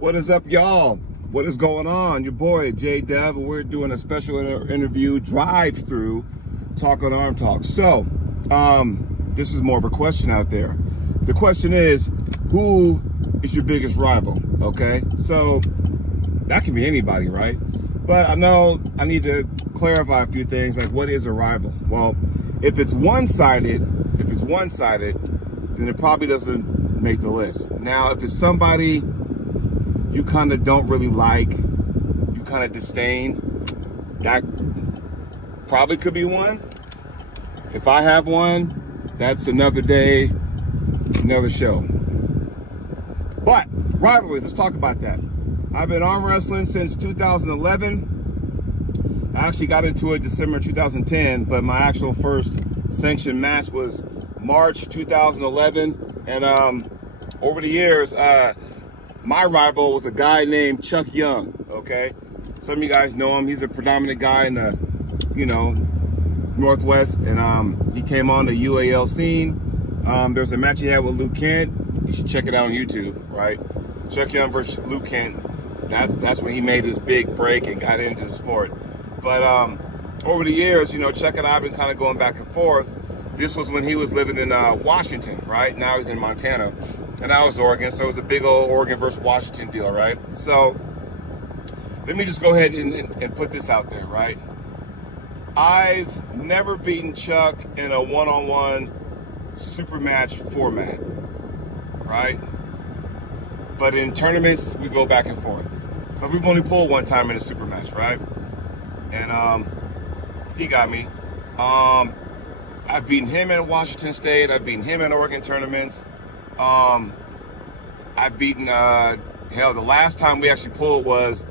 What is up, y'all? What is going on? Your boy, J-Dub, and we're doing a special interview drive-through Talk on Arm Talk. So, this is more of a question out there. The question is, who is your biggest rival? Okay, so that can be anybody, right? But I know I need to clarify a few things, like what is a rival? Well, if it's one-sided, then it probably doesn't make the list. Now, if it's somebody you kind of don't really like, you kind of disdain, that probably could be one. If I have one, that's another day, another show. But rivalries, let's talk about that. I've been arm wrestling since 2011. I actually got into it December 2010, but my actual first sanctioned match was March 2011. And over the years, my rival was a guy named Chuck Young, okay? Some of you guys know him. He's a predominant guy in the, Northwest, and he came on the UAL scene. There's a match he had with Luke Kent. You should check it out on YouTube, right? Chuck Young versus Luke Kent. That's when he made his big break and got into the sport. But over the years, Chuck and I have been kind of going back and forth. This was when he was living in Washington, right? Now he's in Montana, and I was Oregon, so it was a big old Oregon versus Washington deal, right? So let me just go ahead and put this out there, right? I've never beaten Chuck in a one-on-one super match format, right? But in tournaments, we go back and forth. But we've only pulled one time in a super match, right? And he got me. I've beaten him at Washington State. I've beaten him in Oregon tournaments. I've beaten, hell, the last time we actually pulled was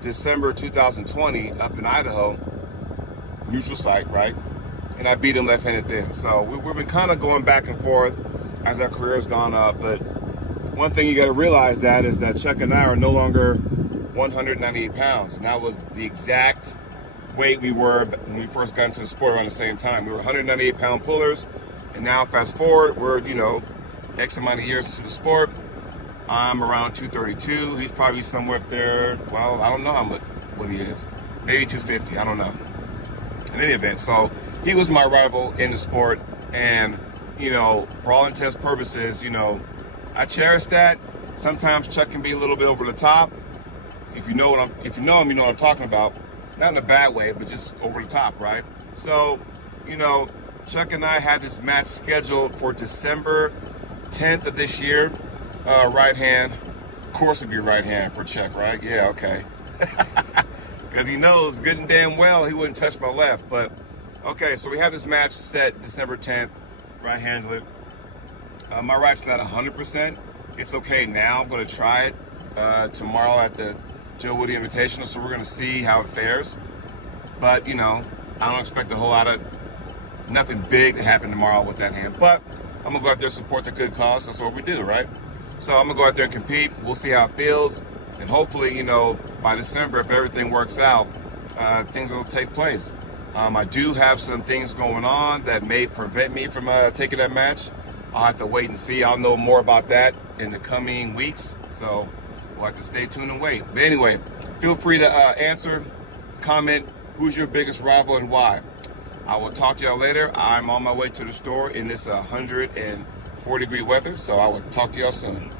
December 2020 up in Idaho, neutral site, right? And I beat him left-handed then. So we've been kind of going back and forth as our career's gone up. But one thing you got to realize is that Chuck and I are no longer 198 pounds. And that was the exact weight we were when we first got into the sport around the same time. We were 198-pound pullers, and now fast forward, we're X amount of years into the sport. I'm around 232. He's probably somewhere up there. Well, I don't know what he is. Maybe 250. I don't know. In any event, so he was my rival in the sport, and for all intents and purposes, I cherish that. Sometimes Chuck can be a little bit over the top. If you know him, you know what I'm talking about. Not in a bad way, but just over the top, right? So, Chuck and I had this match scheduled for December 10th of this year. Right hand. Of course it'd be right hand for Chuck, right? Yeah, okay. Because he knows good and damn well he wouldn't touch my left. But, okay, so we have this match set December 10th, right-handed. My right's not 100%. It's okay now. I'm going to try it tomorrow at the Joe Woody Invitational, so we're going to see how it fares. But, I don't expect a whole lot of, nothing big to happen tomorrow with that hand. But I'm going to go out there and support the good cause. That's what we do, right? So I'm going to go out there and compete. We'll see how it feels. And hopefully, by December, if everything works out, things will take place. I do have some things going on that may prevent me from taking that match. I'll have to wait and see. I'll know more about that in the coming weeks. So we'll have to stay tuned and wait. But anyway, feel free to answer, comment, who's your biggest rival and why. I will talk to y'all later. I'm on my way to the store in this 104-degree weather, so I will talk to y'all soon.